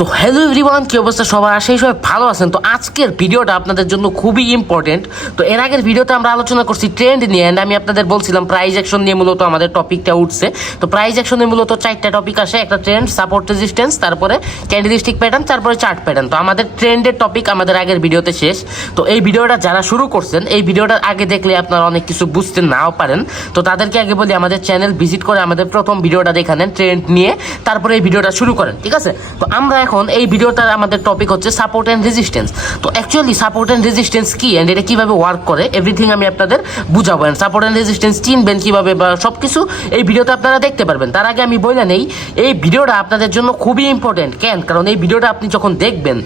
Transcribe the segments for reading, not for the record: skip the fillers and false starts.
তো hello everyone, কি অবস্থা সবার? সেই সবাই ভালো আছেন? তো আজকের ভিডিওটা আপনাদের জন্য খুবই ইম্পর্টেন্ট। তো এর আগের ভিডিওতে আমরা আলোচনা করছি ট্রেন্ড নিয়ে, অ্যান্ড আমি আপনাদের বলছিলাম প্রাইস অ্যাকশন নিয়ে মূলত আমাদের টপিকটা উঠছে। তো প্রাইস অ্যাকশনে মূলত 4টা টপিক আসে, একটা ট্রেন্ড, সাপোর্ট, রেজিস্ট্যান্স, তারপরে ক্যান্ডেলস্টিক প্যাটার্ন, তারপরে চার্ট প্যাটার্ন। তো আমাদের ট্রেন্ডের টপিক আমাদের আগের ভিডিওতে শেষ। তো এই ভিডিওটা যারা শুরু করছেন, এই ভিডিওটার আগে দেখলে আপনারা অনেক কিছু বুঝতে নাও পারেন। তো তাদেরকে আগে বলি, আমাদের চ্যানেল ভিজিট করে আমাদের প্রথম ভিডিওটা দেখে নেন ট্রেন্ড নিয়ে, তারপরে এই ভিডিওটা শুরু করেন, ঠিক আছে? তো আমরা এখন এই ভিডিওটা আমাদের টপিক হচ্ছে সাপোর্ট এন্ড রেজিস্ট্যান্স। তো অ্যাকচুয়ালি সাপোর্ট এন্ড রেজিস্ট্যান্স কি এন্ড এটা কিভাবে ওয়ার্ক করে এভরিথিং আমি আপনাদের বুঝাবো। এন্ড সাপোর্ট এন্ড রেজিস্ট্যান্স চিনবেন কিভাবে বা সবকিছু এই ভিডিওতে আপনারা দেখতে পারবেন। তার আগে আমি বলে নেই, এই ভিডিওটা আপনাদের জন্য খুবই ইম্পর্টেন্ট। কেন? কারণ এই ভিডিওটা আপনি যখন দেখবেন,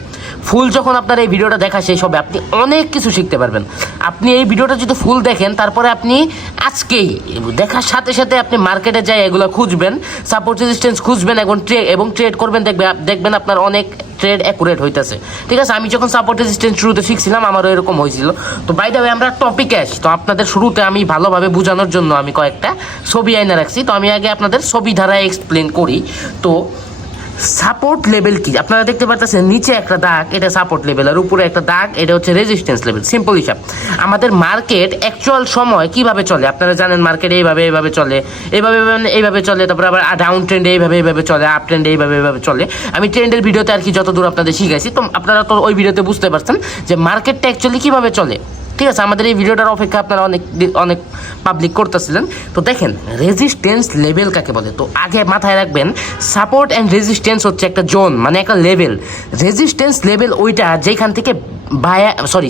ফুল যখন আপনার এই ভিডিওটা দেখা শেষ হবে, আপনি অনেক কিছু শিখতে পারবেন। আপনি এই ভিডিওটা যদি ফুল দেখেন, তারপরে আপনি আজকেই দেখার সাথে সাথে আপনি মার্কেটে যাই এগুলো খুঁজবেন, সাপোর্ট রেজিস্ট্যান্স খুঁজবেন এবং ট্রেড করবেন, দেখবেন আপনার অনেক ট্রেড অ্যাকুরেট হইতেছে, ঠিক আছে? আমি যখন সাপোর্ট রেজিস্ট্যান্স শুরুতে শিখছিলাম আমারও এরকম হয়েছিল। তো বাই দ্য ওয়ে আমরা টপিকে আসি। তো আপনাদের শুরুতে আমি ভালোভাবে বোঝানোর জন্য আমি কয়েকটা ছবি আইনা রাখছি। তো আমি আগে আপনাদের ছবি ধারায় এক্সপ্লেন করি। তো সাপোর্ট লেভেল কি আপনারা দেখতে পাচ্ছেন, নিচে একটা দাগ, এটা সাপোর্ট লেভেল, আর উপরে একটা দাগ, এটা হচ্ছে রেজিস্ট্যান্স লেভেল। সিম্পল হিসাব। আমাদের মার্কেট অ্যাকচুয়াল সময় কিভাবে চলে আপনারা জানেন, মার্কেট এইভাবে চলে, এইভাবে চলে, তারপরে আবার ডাউন ট্রেন্ডে এইভাবে চলে, আপ ট্রেন্ডে এইভাবে চলে। আমি ট্রেন্ডের ভিডিওতে আর কি যতদূর আপনাদের শিখাইছি, তো আপনারা তো ওই ভিডিওতে বুঝতে পারছেন যে মার্কেটটা অ্যাকচুয়ালি কিভাবে চলে, ঠিক আছে? আমাদের এই ভিডিওটার অপেক্ষা আপনারা অনেক পাবলিক করতেছিলেন। তো দেখেন রেজিস্ট্যান্স লেভেল কাকে বলে। তো আগে মাথায় রাখবেন, সাপোর্ট অ্যান্ড রেজিস্ট্যান্স হচ্ছে একটা জোন, মানে একটা লেভেল। রেজিস্ট্যান্স লেভেল ওইটা যেখান থেকে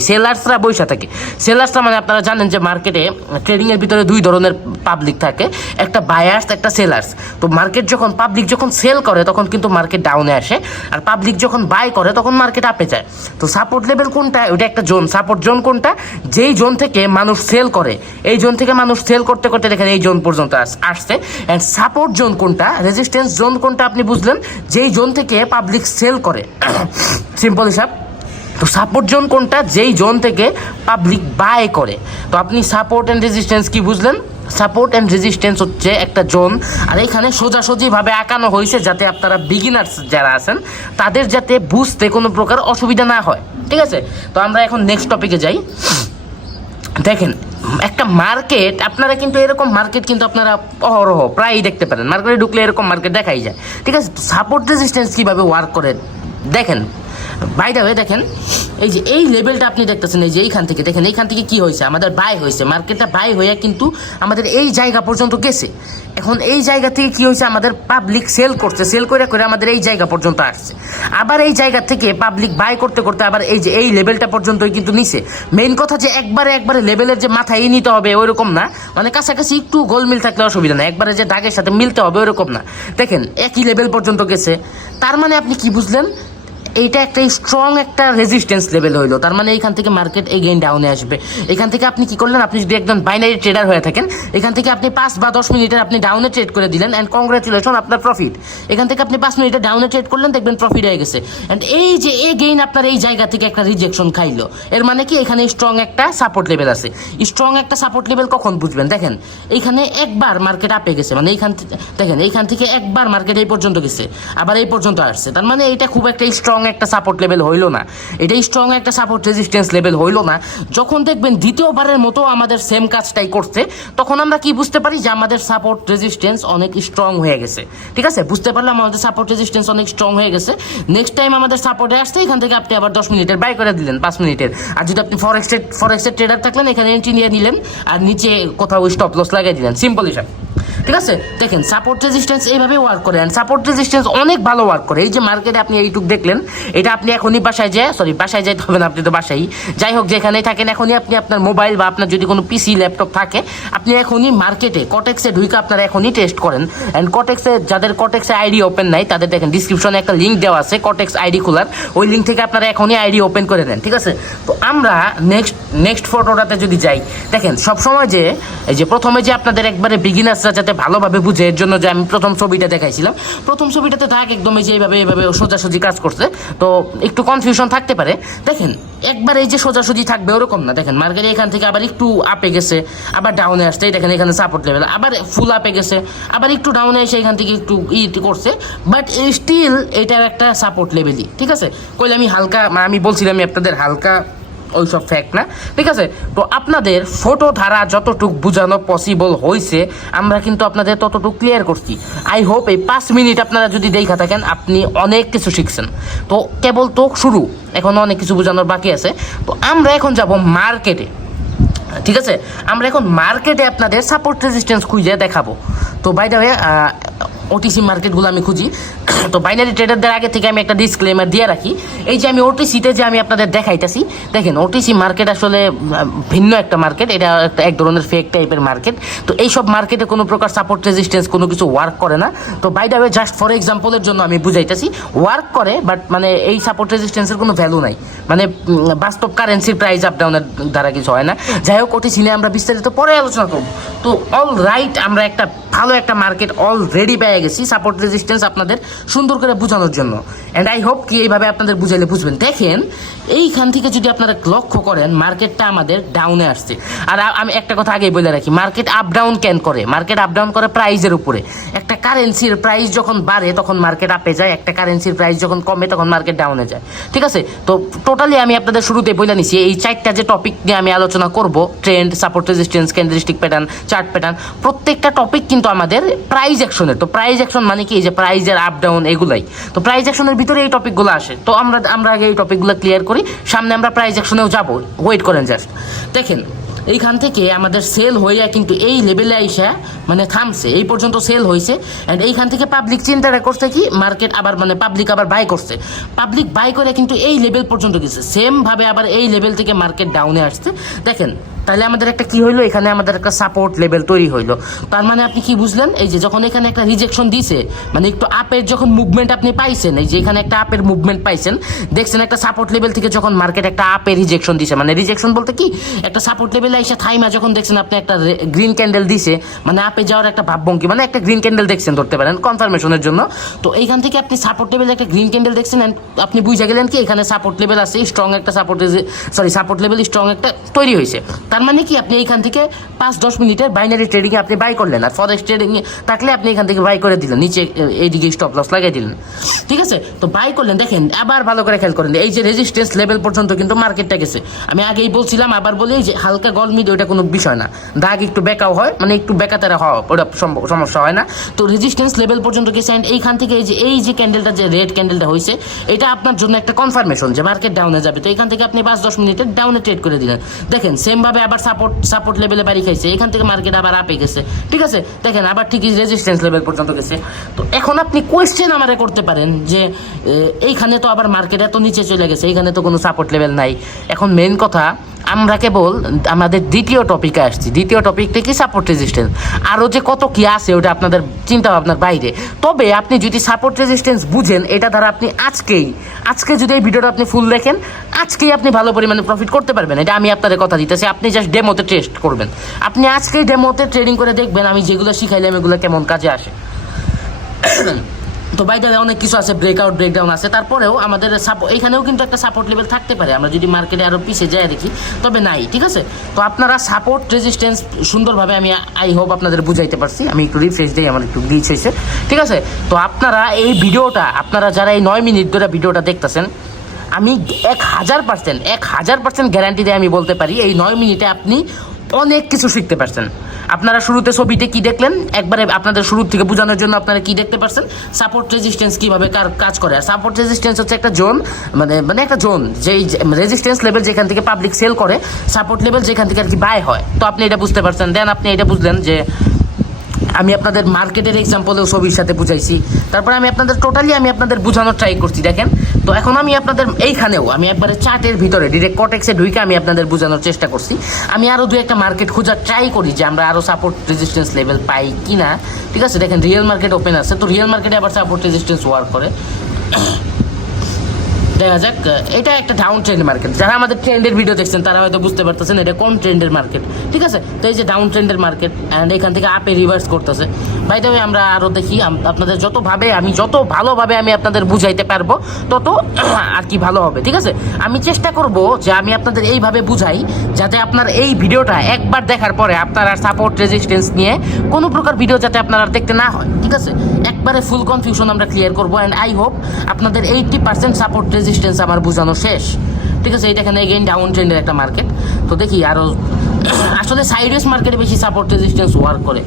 সেলার্সরা বৈশা থাকে। সেলার্সরা মানে আপনারা জানেন যে মার্কেটে ট্রেডিংয়ের ভিতরে দুই ধরনের পাবলিক থাকে, একটা বায়ার্স, একটা সেলার্স। তো মার্কেট যখন পাবলিক যখন সেল করে তখন কিন্তু মার্কেট ডাউনে আসে, আর পাবলিক যখন বাই করে তখন মার্কেট আপে যায়। তো সাপোর্ট লেভেল কোনটা? ওইটা একটা জোন। সাপোর্ট জোন কোনটা? যেই জোন থেকে মানুষ সেল করে, এই জোন থেকে মানুষ সেল করতে করতে দেখেন এই জোন পর্যন্ত আসছে। অ্যান্ড সাপোর্ট জোন কোনটা, রেজিস্ট্যান্স জোন কোনটা আপনি বুঝলেন, যেই জোন থেকে পাবলিক সেল করে। সিম্পল হিসাব। তো সাপোর্ট জোন কোনটা? যেই জোন থেকে পাবলিক বাই করে। তো আপনি সাপোর্ট অ্যান্ড রেজিস্ট্যান্স কি বুঝলেন? সাপোর্ট অ্যান্ড রেজিস্ট্যান্স হচ্ছে একটা জোন, আর এখানে সোজাসুজিভাবে আঁকানো হয়েছে যাতে আপনারা বিগিনার্স যারা আছেন তাদের যাতে বুঝতে কোনো প্রকার অসুবিধা না হয়, ঠিক আছে? তো আমরা এখন নেক্সট টপিকে যাই। দেখেন একটা মার্কেট, আপনারা কিন্তু এরকম মার্কেট কিন্তু আপনারা অহরহ প্রায়ই দেখতে পারেন, মার্কেটে ঢুকলে এরকম মার্কেট দেখাই যায়, ঠিক আছে? সাপোর্ট রেজিস্ট্যান্স কীভাবে ওয়ার্ক করে দেখেন। বাই দ্য ওয়ে দেখেন, এই যে এই লেভেলটা আপনি দেখতেছেন, এই যে এইখান থেকে দেখেন, এইখান থেকে কি হয়েছে, আমাদের বাই হয়েছে, মার্কেটটা বাই হয়ে কিন্তু আমাদের এই জায়গা পর্যন্ত গেছে। এখন এই জায়গা থেকে কি হয়েছে, আমাদের পাবলিক সেল করছে, সেল করে আমাদের এই জায়গা পর্যন্ত আসছে। আবার এই জায়গা থেকে পাবলিক বাই করতে করতে আবার এই যে এই লেভেলটা পর্যন্তই কিন্তু নিছে। মেইন কথা যে একবারে লেভেলের যে মাথায় নিতে হবে ওইরকম না, মানে কাছাকাছি একটু গোলমিল থাকলে অসুবিধা না, একবারে যে দাগের সাথে মিলতে হবে ওইরকম না। দেখেন একই লেভেল পর্যন্ত গেছে, তার মানে আপনি কি বুঝলেন, এইটা একটা স্ট্রং একটা রেজিস্ট্যান্স লেভেল হইলো। তার মানে এখান থেকে মার্কেট এগেইন ডাউনে আসবে। এখান থেকে আপনি কি করলেন, আপনি যদি একজন বাইনারি ট্রেডার হয়ে থাকেন, এখান থেকে আপনি 5 বা 10 মিনিটের আপনি ডাউনে ট্রেড করে দিলেন, অ্যান্ড কংগ্রেচুলেশন, আপনার প্রফিট। এখান থেকে আপনি 5 মিনিটের ডাউনে ট্রেড করলেন, দেখবেন প্রফিট হয়ে গেছে। অ্যান্ড এই যে এগেইন আপনার এই জায়গা থেকে একটা রিজেকশন খাইলো, এর মানে কি এখানে স্ট্রং একটা সাপোর্ট লেভেল আছে। স্ট্রং একটা সাপোর্ট লেভেল কখন বুঝবেন? দেখেন এইখানে একবার মার্কেট আপে গেছে, মানে দেখেন এইখান থেকে একবার মার্কেট এই পর্যন্ত গেছে, আবার এই পর্যন্ত আসছে। তার মানে এটা খুব একটা স্ট্রং একটা সাপোর্ট লেভেল হইলো না, এটা স্ট্রং একটা সাপোর্ট রেজিস্ট্যান্স লেভেল হইলো না। যখন দেখবেন দ্বিতীয়বারের মতো আমাদের সেম কাজটাই করছে, তখন আমরা কি বুঝতে পারি যে আমাদের সাপোর্ট রেজিস্ট্যান্স অনেক স্ট্রং হয়ে গেছে, ঠিক আছে? বুঝতে পারলাম আমাদের সাপোর্ট রেজিস্ট্যান্স অনেক স্ট্রং হয়ে গেছে। নেক্সট টাইম আমাদের সাপোর্টে আসছে, এখান থেকে আপনি আবার 10 মিনিটের বাই করে দিলেন, 5 মিনিটের। আর যদি আপনি ফরেক্সের ট্রেডার থাকলেন, এখানে এন্ট্রি নিয়ে নিলেন, আর নিচে কোথাও স্টপ লস লাগিয়ে দিলেন। সিম্পল হিসাব, ঠিক আছে? দেখেন সাপোর্ট রেজিস্ট্যান্স এইভাবে ওয়ার্ক করে, অ্যান্ড সাপোর্ট রেজিস্ট্যান্স অনেক ভালো ওয়ার্ক করে। এই যে মার্কেটে আপনি এইটুক দেখলেন, এটা আপনি এখনই বাসায় যাইতে হবে না, আপনি তো বাসায়, যাই হোক যেখানেই থাকেন, এখনই আপনি আপনার মোবাইল বা আপনার যদি কোনো পিসি ল্যাপটপ থাকে, আপনি এখনই মার্কেটে কটেক্সে ঢুকে আপনারা এখনই টেস্ট করেন। অ্যান্ড যাদের কটেক্সে আইডি ওপেন নাই, তাদের দেখেন ডিসক্রিপশনে একটা লিঙ্ক দেওয়া আছে কটেক্স আইডি খোলার, ওই লিঙ্ক থেকে আপনারা এখনই আইডি ওপেন করে দেন, ঠিক আছে? তো আমরা নেক্সট নেক্সট ফটোটাতে যদি যাই, দেখেন সবসময় যে এই যে প্রথমে যে আপনাদের একবারে বিগিনার্সরা যাতে ভালোভাবে বুঝে, এর জন্য যে আমি প্রথম ছবিটা দেখাইছিলাম, প্রথম ছবিটাতে থাক একদম এই যে এইভাবে সোজাসুজি কাজ করছে, তো একটু কনফিউশন থাকতে পারে। দেখেন একবার এই যে সোজাসুজি থাকবে ওরকম না, দেখেন মার্কেটে এখান থেকে আবার একটু আপে গেছে, আবার ডাউনে আসছে, দেখেন এখানে সাপোর্ট লেভেল, আবার ফুল আপে গেছে, আবার একটু ডাউনে এসে এখান থেকে একটু করছে, বাট স্টিল এটার একটা সাপোর্ট লেভেলই, ঠিক আছে। কইলে আমি হালকা, আমি বলছিলাম আপনাদের হালকা ওইসব ফ্যাক্ট না, ঠিক আছে। তো আপনাদের ফটো ধারা যতটুকু বোঝানো পসিবল হয়েছে আমরা কিন্তু আপনাদের ততটুকু ক্লিয়ার করছি। আই হোপ এই 5 মিনিট আপনারা যদি দেখা থাকেন আপনি অনেক কিছু শিখছেন। তো কেবল তো শুরু, এখন অনেক কিছু বোঝানোর বাকি আছে। তো আমরা এখন যাব মার্কেটে, ঠিক আছে। আমরা এখন মার্কেটে আপনাদের সাপোর্ট রেজিস্ট্যান্স খুঁজে দেখাবো। তো বাই দ্য ওয়ে ওটিসি মার্কেটগুলো আমি খুঁজি। তো বাইনারি ট্রেডারদের আগে থেকে আমি একটা ডিসক্লেমার দিয়ে রাখি, এই যে আমি ওটিসিতে যে আমি আপনাদের দেখাইতেছি, দেখেন ওটিসি মার্কেট আসলে ভিন্ন একটা মার্কেট, এটা এক ধরনের ফেক টাইপের মার্কেট। তো এইসব মার্কেটে কোনো প্রকার সাপোর্ট রেজিস্ট্যান্স কোনো কিছু ওয়ার্ক করে না। তো by the way just for এক্সাম্পলের জন্য আমি বুঝাইতেছি, ওয়ার্ক করে বাট মানে এই সাপোর্ট রেজিস্ট্যান্সের কোনো ভ্যালু নাই, মানে বাস্তব কারেন্সির প্রাইস আপ ডাউনের দ্বারা কিছু হয় না। যাই হোক ওটিসি নিয়ে আমরা বিস্তারিত পরে আলোচনা করব। তো অল রাইট, আমরা একটা ভালো একটা মার্কেট অলরেডি পেয়ে গেছি সাপোর্ট রেজিস্ট্যান্স আপনাদের সুন্দর করে বোঝানোর জন্য। অ্যান্ড আই হোপ কি এইভাবে আপনাদের বুঝাইলে বুঝবেন। দেখেন এইখান থেকে যদি আপনারা লক্ষ্য করেন মার্কেটটা আমাদের ডাউনে আসছে। আর আমি একটা কথা আগেই বলে রাখি, মার্কেট আপ ডাউন কেন করে? মার্কেট আপ ডাউন করে প্রাইজের উপরে। একটা কারেন্সির প্রাইস যখন বাড়ে তখন মার্কেট আপে যায়, একটা কারেন্সির প্রাইস যখন কমে তখন মার্কেট ডাউনে যায়, ঠিক আছে। তো টোটালি আমি আপনাদের শুরুতে বলে নিছি এই 4টা যে টপিক নিয়ে আমি আলোচনা করব, trend, support resistance, candlestick pattern, chart pattern, প্রত্যেকটা টপিক কিন্তু আমাদের প্রাইস অ্যাকশনের। তো প্রাইস অ্যাকশন মানে কি? যে প্রাইজের আপ ডাউন এগুলাই। তো প্রাইস অ্যাকশনের ভিতরে এই টপিকগুলো আসে। তো আমরা আগে এই টপিকগুলো ক্লিয়ার করি, সামনে আমরা প্রাইস অ্যাকশনেও যাবো, ওয়েট করেন জাস্ট। দেখেন এইখান থেকে আমাদের সেল হইয়া কিন্তু এই লেভেলে আইসা মানে থামছে, এই পর্যন্ত সেল হয়েছে। অ্যান্ড এইখান থেকে পাবলিক চিন্তাটা করছে কি, মার্কেট আবার মানে পাবলিক আবার বাই করছে, পাবলিক বাই করে কিন্তু এই লেভেল পর্যন্ত গেছে, সেম ভাবে আবার এই লেভেল থেকে মার্কেট ডাউনে আসছে। দেখেন তাহলে আমাদের একটা কি হইলো, এখানে আমাদের একটা সাপোর্ট লেভেল তৈরি হইলো। তার মানে আপনি কি বুঝলেন, এই যে যখন এখানে একটা রিজেকশন দিছে, মানে একটু আপের যখন মুভমেন্ট আপনি পাইছেন, এই যে এখানে একটা আপের মুভমেন্ট পাইছেন, দেখছেন একটা সাপোর্ট লেভেল থেকে যখন মার্কেট একটা আপের রিজেকশন দিছে, মানে রিজেকশন বলতে কি, একটা সাপোর্ট লেভেলে এসে থাইমা যখন দেখছেন আপনি একটা গ্রিন ক্যান্ডেল দিছে, মানে আপে যাওয়ার একটা ভাবভঙ্গি, মানে একটা গ্রিন ক্যান্ডেল দেখছেন ধরতে পারেন কনফার্মেশনের জন্য। তো এইখান থেকে আপনি সাপোর্ট লেভেলে একটা গ্রিন ক্যান্ডেল দেখছেন, আপনি বুঝে গেলেন কি এখানে সাপোর্ট লেভেল আছে, স্ট্রং একটা সাপোর্ট লেভেল স্ট্রং একটা তৈরি হয়েছে। তার মানে কি আপনি এইখান থেকে 5-10 মিনিটের বাইনারি ট্রেডিংয়ে আপনি বাই করলেন, আর ফরেক্স ট্রেডিংয়ে থাকলে আপনি এখান থেকে বাই করে দিলেন, নিচে এইদিকে স্টপ লস লাগাই দিলেন, ঠিক আছে। তো বাই করলেন, দেখেন আবার ভালো করে খেয়াল করেন এই যে রেজিস্ট্যান্স লেভেল পর্যন্ত কিন্তু মার্কেটটা গেছে। আমি আগেই বলছিলাম, আবার বলি যে হালকা গরমিদ ওইটা কোনো বিষয় না, দাগ একটু বেঁকাও হয়, মানে একটু বেঁকাতারা হওয়া ওটা সমস্যা হয় না। তো রেজিস্ট্যান্স লেভেল পর্যন্ত গেছে, অ্যান্ড এইখান থেকে এই যে ক্যান্ডেলটা, যে রেড ক্যান্ডেলটা হয়েছে, এটা আপনার জন্য একটা কনফার্মেশন যে মার্কেট ডাউনে যাবে। তো এখান থেকে আপনি 5-10 মিনিটের ডাউনে ট্রেড করে দিলেন। দেখেন সেমভাবে আবার সাপোর্ট লেভেলে বাড়ি খাইছে, এখান থেকে মার্কেট আবার আপে গেছে, ঠিক আছে। দেখেন আবার ঠিকই রেজিস্ট্যান্স লেভেল পর্যন্ত গেছে। তো এখন আপনি কোয়েশ্চেন আমারে করতে পারেন যে এইখানে তো আবার মার্কেট এত নিচে চলে গেছে, এইখানে তো কোনো সাপোর্ট লেভেল নাই। এখন মেন কথা, আমরা কেবল আমাদের দ্বিতীয় টপিকে আসছি। দ্বিতীয় টপিকটা কি? Support resistance. আরও যে কত কি আছে ওটা আপনাদের চিন্তা ভাবনার বাইরে। তবে আপনি যদি সাপোর্ট রেজিস্ট্যান্স বুঝেন, এটা দ্বারা আপনি আজকে যদি এই ভিডিওটা আপনি ফুল দেখেন, আজকেই আপনি ভালো পরিমাণে প্রফিট করতে পারবেন। এটা আমি আপনাদের কথা দিতেছি, আপনি জাস্ট ডেমোতে টেস্ট করবেন। আপনি আজকেই ডেমোতে ট্রেডিং করে দেখবেন আমি যেগুলো শিখাইলাম এগুলো কেমন কাজে আসে। তো বাইরে অনেক কিছু আছে, ব্রেকআউট ব্রেকডাউন আছে, তারপরেও আমাদের এখানেও কিন্তু একটা সাপোর্ট লেভেল থাকতে পারে, আমরা যদি মার্কেটে আরও পিছিয়ে যাই দেখি, তবে নাই, ঠিক আছে। তো আপনারা সাপোর্ট রেজিস্ট্যান্স সুন্দরভাবে আমি আই হোপ আপনাদের বুঝাইতে পারছি। আমি একটু রিফ্রেশ দিই, আমার একটু গ্লিচ হয়েছে, ঠিক আছে। তো আপনারা এই ভিডিওটা, আপনারা যারা এই 9 মিনিট ধরে ভিডিওটা দেখতেছেন, আমি 1000% গ্যারান্টি দিয়ে আমি বলতে পারি এই 9 মিনিটে আপনি অনেক কিছু শিখতে পারছেন। আপনারা শুরুতে ছবিতে কি দেখলেন, একবারে আপনাদের শুরু থেকে বোঝানোর জন্য আপনারা কি দেখতে পারছেন, সাপোর্ট রেজিস্ট্যান্স কীভাবে কাজ করে। আর সাপোর্ট রেজিস্ট্যান্স হচ্ছে একটা জোন, মানে একটা জোন, যেই রেজিস্ট্যান্স লেভেল যেখান থেকে পাবলিক সেল করে, সাপোর্ট লেভেল যেখান থেকে আর কি বাই হয়। তো আপনি এটা বুঝতে পারছেন। দেন আপনি এটা বুঝলেন যে আমি আপনাদের মার্কেটের এক্সাম্পলেও ছবির সাথে বুঝাইছি, তারপরে আমি আপনাদের বোঝানোর ট্রাই করছি। দেখেন তো এখন আমি আপনাদের এইখানেও আমি একবারে চার্টের ভিতরে ডিরেক্ট কটেক্সে ঢুকে আমি আপনাদের বোঝানোর চেষ্টা করছি। আমি আরও 2-1টা মার্কেট খোঁজার ট্রাই করি যে আমরা আরও সাপোর্ট রেজিস্ট্যান্স লেভেল পাই কি না, ঠিক আছে। দেখেন রিয়েল মার্কেট ওপেন আছে, তো রিয়েল মার্কেটে আবার সাপোর্ট রেজিস্ট্যান্স ওয়ার্ক করে। দেখা যাক। এটা একটা ডাউন ট্রেন্ড মার্কেট, যারা আমাদের ট্রেন্ডের ভিডিও দেখছেন তারা হয়তো বুঝতে পারতেছেন এটা কোন ট্রেন্ডের মার্কেট, ঠিক আছে। তো এই যে ডাউন ট্রেন্ডের মার্কেট অ্যান্ড এখান থেকে আপে রিভার্স করতেছে। বাই দ্য ওয়ে আমরা আরও দেখি, আপনাদের যত ভালোভাবে আমি আপনাদের বুঝাইতে পারবো তত আর কি ভালো হবে, ঠিক আছে। আমি চেষ্টা করব যে আমি আপনাদের এইভাবে বুঝাই যাতে আপনার এই ভিডিওটা একবার দেখার পরে আপনার আর সাপোর্ট রেজিস্ট্যান্স নিয়ে কোনো প্রকার ভিডিও যাতে আপনার আর দেখতে না হয়, ঠিক আছে। একবারে ফুল কনফিউশন আমরা ক্লিয়ার করবো অ্যান্ড আই হোপ আপনাদের 80% সাপোর্ট রেজিস্ট্যান্স আমার বোঝানো শেষ, ঠিক আছে। এটা এখানে এগেইন ডাউন ট্রেন্ডের একটা মার্কেট। তো দেখি আরও আসলে সাইডওয়েজ মার্কেটে বেশি সাপোর্ট রেজিস্ট্যান্স ওয়ার্ক করে।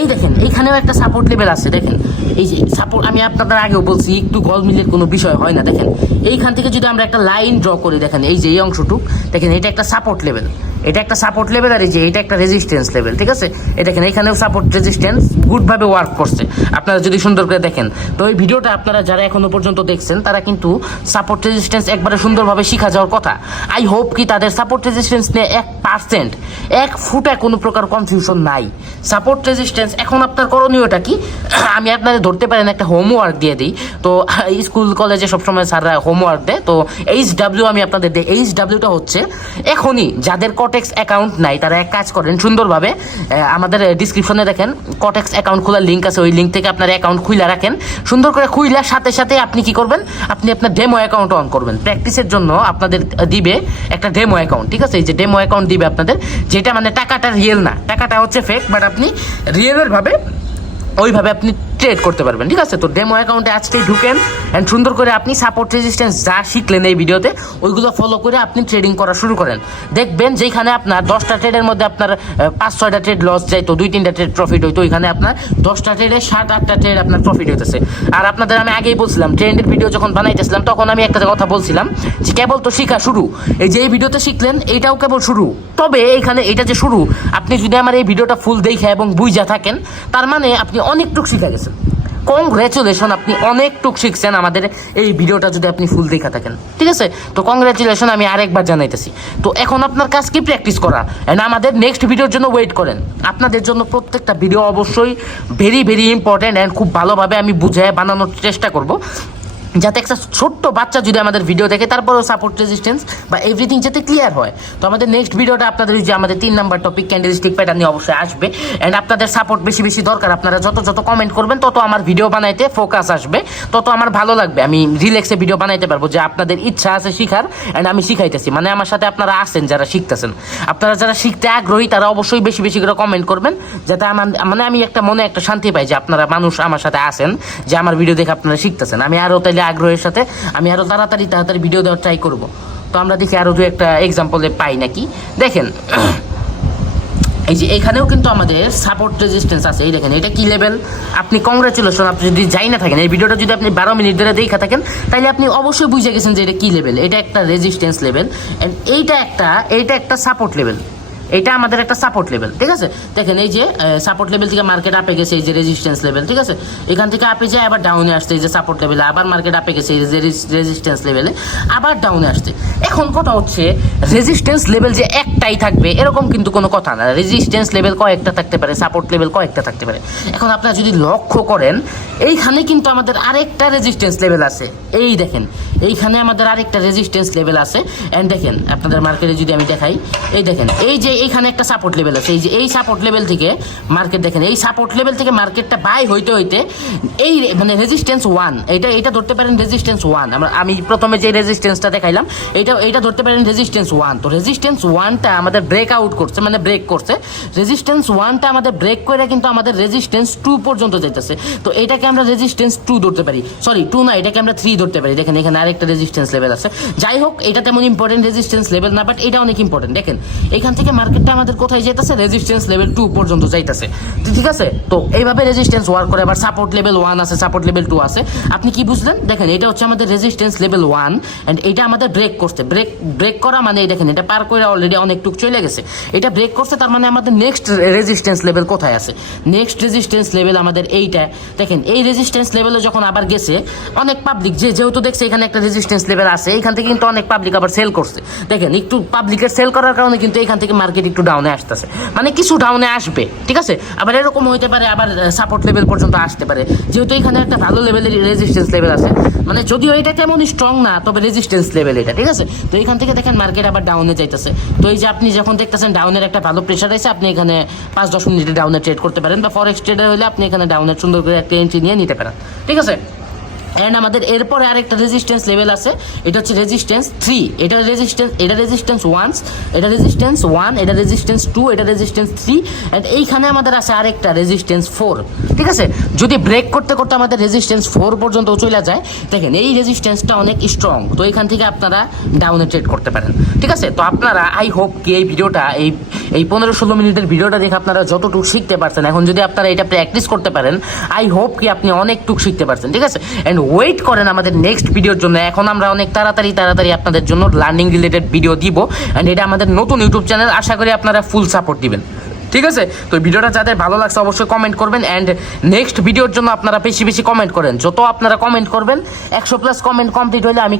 এই দেখেন এইখানেও একটা সাপোর্ট লেভেল আছে, দেখেন এই যে সাপোর্ট, আমি আপনাদের আগেও বলছি একটু গোলমিলের কোনো বিষয় হয় না। দেখেন এইখান থেকে যদি আমরা একটা লাইন ড্র করি, দেখেন এই যে এই অংশটুক, দেখেন এটা একটা সাপোর্ট লেভেল, এটা একটা সাপোর্ট লেভেল, আর এই যে এটা একটা রেজিস্ট্যান্স লেভেল, ঠিক আছে। এই দেখেন এখানেও সাপোর্ট রেজিস্ট্যান্স গুডভাবে ওয়ার্ক করছে, আপনারা যদি সুন্দর করে দেখেন। তো এই ভিডিওটা আপনারা যারা এখনো পর্যন্ত দেখছেন তারা কিন্তু সাপোর্ট রেজিস্ট্যান্স একবারে সুন্দরভাবে শিখা যাওয়ার কথা। আই হোপ কি তাদের সাপোর্ট রেজিস্ট্যান্স নিয়ে 1% 1 ফুটা কোনো প্রকার কনফিউশন নাই। সাপোর্ট রেজিস্ট্যান্স এখন আপনার করণীয়টা কি, আমি আপনাদের ধরতে পারেন একটা হোমওয়ার্ক দিয়ে দিই। তো স্কুল কলেজে সবসময় স্যাররা হোমওয়ার্ক দেয়, তো HW আমি আপনাদের দিই। HWটা হচ্ছে এখনই যাদের কটেক্স অ্যাকাউন্ট নাই তারা এক কাজ করেন, সুন্দরভাবে আমাদের ডিসক্রিপশনে দেখেন কটেক্স অ্যাকাউন্ট খোলার লিঙ্ক আছে, ওই লিঙ্ক থেকে আপনার অ্যাকাউন্ট খুলে রাখেন। সুন্দর করে খুইলার সাথে সাথে আপনি কি করবেন, আপনি আপনার ডেমো অ্যাকাউন্ট অন করবেন। প্র্যাকটিসের জন্য আপনাদের দিবে একটা ডেমো অ্যাকাউন্ট, ঠিক আছে। এই যে ডেমো অ্যাকাউন্ট দিবে আপনাদের, যেটা মানে টাকাটা রিয়েল না, টাকাটা হচ্ছে ফেক, বাট আপনি রিয়েলের ভাবে ওইভাবে আপনি ট্রেড করতে পারবেন, ঠিক আছে। তো ডেমো অ্যাকাউন্টে আজকেই ঢুকেন অ্যান্ড সুন্দর করে আপনি সাপোর্ট রেজিস্ট্যান্স যা শিখলেন এই ভিডিওতে ওইগুলো ফলো করে আপনি ট্রেডিং করা শুরু করেন। দেখবেন যেখানে আপনার 10টা ট্রেডের মধ্যে আপনার 5-6টা ট্রেড লস যায়, তো 2-3টা ট্রেড প্রফিট হইতো, ওইখানে আপনার 10টা ট্রেডে 7-8টা ট্রেড আপনার প্রফিট হইতেছে। আর আপনাদের আমি আগেই বলছিলাম ট্রেন্ডের ভিডিও যখন বানাইতেছিলাম তখন আমি একটা কথা বলছিলাম যে কেবল তো শিখা শুরু, এই যে এই ভিডিওতে শিখলেন এইটাও কেবল শুরু। তবে এইখানে এটা যে শুরু, আপনি যদি আমার এই ভিডিওটা ফুল দেখে এবং বুঝা থাকেন তার মানে আপনি অনেকটুক শিখা গেছেন। কংগ্রেচুলেশন, আপনি অনেকটুক শিখছেন আমাদের এই ভিডিওটা যদি আপনি ফুল দেখা থাকেন, ঠিক আছে। তো কংগ্রেচুলেশন আমি আরেকবার জানাইতেছি। তো এখন আপনার কাজ কি, প্র্যাকটিস করা অ্যান্ড আমাদের নেক্সট ভিডিওর জন্য ওয়েট করেন। আপনাদের জন্য প্রত্যেকটা ভিডিও অবশ্যই ভেরি ভেরি ইম্পর্টেন্ট অ্যান্ড খুব ভালোভাবে আমি বুঝিয়ে বানানোর চেষ্টা করব, যাতে একটা ছোট্ট বাচ্চা যদি আমাদের ভিডিও দেখে তারপরেও সাপোর্ট রেজিস্ট্যান্স বা এভরিথিং যাতে ক্লিয়ার হয়। তো আমাদের নেক্সট ভিডিওটা আপনাদের যে আমাদের 3 নাম্বার টপিক ক্যান্ডেলস্টিক প্যাটার্ন নিয়ে অবশ্যই আসবে অ্যান্ড আপনাদের সাপোর্ট বেশি বেশি দরকার। আপনারা যত কমেন্ট করবেন তত আমার ভিডিও বানাইতে ফোকাস আসবে, তত আমার ভালো লাগবে, আমি রিল্যাক্সে ভিডিও বানাইতে পারবো। যে আপনাদের ইচ্ছা আছে শিখার অ্যান্ড আমি শিখাইতেছি, মানে আমার সাথে আপনারা আছেন যারা শিখতেছেন, আপনারা যারা শিখতে আগ্রহী তারা অবশ্যই বেশি বেশি করে কমেন্ট করবেন, যাতে আমার মানে আমি একটা মনে একটা শান্তি পাই যে আপনারা মানুষ আমার সাথে আছেন, যে আমার ভিডিও দেখে আপনারা শিখতেছেন। আমি আরও তাইলে আগ্রহের সাথে আমি আরও তাড়াতাড়ি ভিডিও দেওয়ার ট্রাই করব। তো আমরা দেখি আরও 2-একটা এক্সাম্পলে পাই নাকি। দেখেন এই যে এখানেও কিন্তু আমাদের সাপোর্ট রেজিস্ট্যান্স আছে, এই দেখেন এটা কি লেভেল। আপনি কংগ্রেচুলেশন, আপনি যদি যাই না থাকেন এই ভিডিওটা যদি আপনি 12 মিনিট ধরে দেখা থাকেন তাহলে আপনি অবশ্যই বুঝে গেছেন যে এটা কি লেভেল। এটা একটা রেজিস্ট্যান্স লেভেল অ্যান্ড এইটা একটা সাপোর্ট লেভেল, এটা আমাদের একটা সাপোর্ট লেভেল, ঠিক আছে। দেখেন এই যে সাপোর্ট লেভেল থেকে মার্কেট আপে গেছে, এই যে রেজিস্ট্যান্স লেভেল, ঠিক আছে। এখান থেকে আপে যায় আবার ডাউনে আসছে, এই যে সাপোর্ট লেভেলে, আবার মার্কেট আপে গেছে, এই যে রেজিস্ট্যান্স লেভেলে, আবার ডাউনে আসছে। এখন কথা হচ্ছে রেজিস্ট্যান্স লেভেল যে একটাই থাকবে এরকম কিন্তু কোনো কথা না, রেজিস্ট্যান্স লেভেল কয়েকটা থাকতে পারে, সাপোর্ট লেভেল কয়েকটা থাকতে পারে। এখন আপনারা যদি লক্ষ্য করেন এইখানে কিন্তু আমাদের আরেকটা রেজিস্ট্যান্স লেভেল আছে, এই দেখেন এইখানে আমাদের আরেকটা রেজিস্ট্যান্স লেভেল আছে অ্যান্ড দেখেন আপনাদের মার্কেটে যদি আমি দেখাই, এই দেখেন এই যে এইখানে একটা সাপোর্ট লেভেল আছে, এই যে এই সাপোর্ট লেভেল থেকে মার্কেট, দেখেন এই সাপোর্ট লেভেল থেকে মার্কেটটা বাই হইতে হইতে এই মানে রেজিস্ট্যান্স 1, এটা ধরতে পারেন রেজিস্ট্যান্স 1। আমি প্রথমে যে রেজিস্ট্যান্সটা দেখাইলাম এটা ধরতে পারেন রেজিস্ট্যান্স 1। তো রেজিস্ট্যান্স 1টা আমাদের ব্রেক আউট করছে, মানে ব্রেক করছে। রেজিস্ট্যান্স 1টা আমাদের ব্রেক করে কিন্তু আমাদের রেজিস্ট্যান্স 2 পর্যন্ত যাইতেছে। তো এটাকে আমরা রেজিস্ট্যান্স 2 ধরতে পারি, সরি 2 না, এটাকে আমরা 3 ধরতে পারি। দেখেন এখানে আরেকটা রেজিস্ট্যান্স লেভেল আছে। যাই হোক এটা তেমন ইম্পর্টেন্ট রেজিস্ট্যান্স লেভেল না, বাট এটা অনেক ইম্পর্টেন্ট। দেখেন এখান থেকে মার্কেটটা আমাদের কোথায় যাইতেছে, রেজিস্ট্যান্স লেভেল 2 পর্যন্ত যাইতেছে, ঠিক আছে। তো এইভাবে রেজিস্ট্যান্স ওয়ার্ক করে। আবার সাপোর্ট লেভেল 1 আছে, সাপোর্ট লেভেল 2 আছে। আপনি কি বুঝলেন? দেখেন এটা হচ্ছে আমাদের রেজিস্ট্যান্স লেভেল 1 এন্ড এটা আমাদের ব্রেক করছে। ব্রেক করা মানে দেখেন এটা পার করে অলরেডি অনেকটুক চলে গেছে, এটা ব্রেক করছে। তার মানে আমাদের নেক্সট রেজিস্ট্যান্স লেভেল কোথায় আছে? নেক্সট রেজিস্ট্যান্স লেভেল আমাদের এইটা। দেখেন এই রেজিস্ট্যান্স লেভেলে যখন আবার গেছে, অনেক পাবলিক যেহেতু দেখছে এখানে একটা রেজিস্ট্যান্স লেভেল আছে, এখান থেকে কিন্তু অনেক পাবলিক আবার সেল করছে। দেখেন একটু পাবলিকের সেল করার কারণে কিন্তু এখান থেকে মার্কেট মার্কেট একটু ডাউনে আসতেছে, মানে কিছু ডাউনে আসবে, ঠিক আছে। আবার এরকম হইতে পারে আবার সাপোর্ট লেভেল পর্যন্ত আসতে পারে, যেহেতু এখানে একটা ভালো লেভেলের রেজিস্ট্যান্স লেভেল আছে, মানে যদিও এটা তেমন স্ট্রং না, তবে রেজিস্ট্যান্স লেভেল এটা, ঠিক আছে। তো এখান থেকে দেখেন মার্কেট আবার ডাউনে যাইতেছে। তো এই যে আপনি যখন দেখতেছেন ডাউনের একটা ভালো প্রেশার আছে, আপনি এখানে 5-10 মিনিটে ডাউনে ট্রেড করতে পারেন, বা ফরেক্স ট্রেডার হলে আপনি এখানে ডাউনের সুন্দর করে একটা এন্ট্রি নিয়ে নিতে পারেন, ঠিক আছে। অ্যান্ড আমাদের এরপরে আরেকটা রেজিস্ট্যান্স লেভেল আছে, এটা হচ্ছে রেজিস্ট্যান্স 3, এটা রেজিস্ট্যান্স 1, এটা রেজিস্ট্যান্স 1, এটা রেজিস্ট্যান্স 2, এটা রেজিস্ট্যান্স 3, অ্যান্ড এইখানে আমাদের আছে আরেকটা রেজিস্ট্যান্স 4, ঠিক আছে। যদি ব্রেক করতে করতে আমাদের রেজিস্ট্যান্স 4 পর্যন্ত চলে যায়, দেখেন এই রেজিস্ট্যান্সটা অনেক স্ট্রং, তো এখান থেকে আপনারা ডাউনে ট্রেড করতে পারেন, ঠিক আছে। তো আপনারা আই হোপ কি এই ভিডিওটা এই 15-16 মিনিটের ভিডিওটা দেখে আপনারা যতটুকু শিখতে পারছেন, এখন যদি আপনারা এটা প্র্যাকটিস করতে পারেন, আই হোপ কি আপনি অনেকটুকু শিখতে পারছেন, ঠিক আছে। অ্যান্ড ওয়েট করেন আমাদের নেক্সট ভিডিওর জন্য। এখন আমরা অনেক তাড়াতাড়ি আপনাদের জন্য লার্নিং রিলেটেড ভিডিও দিব, অ্যান্ড এটা আমাদের নতুন ইউটিউব চ্যানেল, আশা করি আপনারা ফুল সাপোর্ট দিবেন, ঠিক আছে। তো ভিডিওটা যাদের ভালো লাগছে অবশ্যই কমেন্ট করবেন, অ্যান্ড নেক্সট ভিডিওর জন্য আপনারা বেশি বেশি কমেন্ট করেন। যত আপনারা কমেন্ট করবেন, 100+ কমেন্ট কমপ্লিট হলে আমি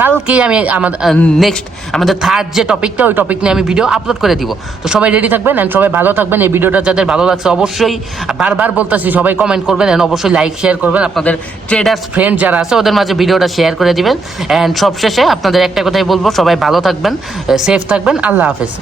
কালকেই আমি নেক্সট আমাদের থার্ড যে টপিকটা, ওই টপিক নিয়ে আমি ভিডিও আপলোড করে দিব। তো সবাই রেডি থাকবেন, অ্যান্ড সবাই ভালো থাকবেন। এই ভিডিওটা যাদের ভালো লাগছে অবশ্যই, বারবার বলতেছি, সবাই কমেন্ট করবেন, অ্যান্ড অবশ্যই লাইক শেয়ার করবেন, আপনাদের ট্রেডার্স ফ্রেন্ড যারা আছে ওদের মাঝে ভিডিওটা শেয়ার করে দিবেন। অ্যান্ড সবশেষে আপনাদের একটা কথাই বলবো, সবাই ভালো থাকবেন, সেফ থাকবেন, আল্লাহ হাফেজ।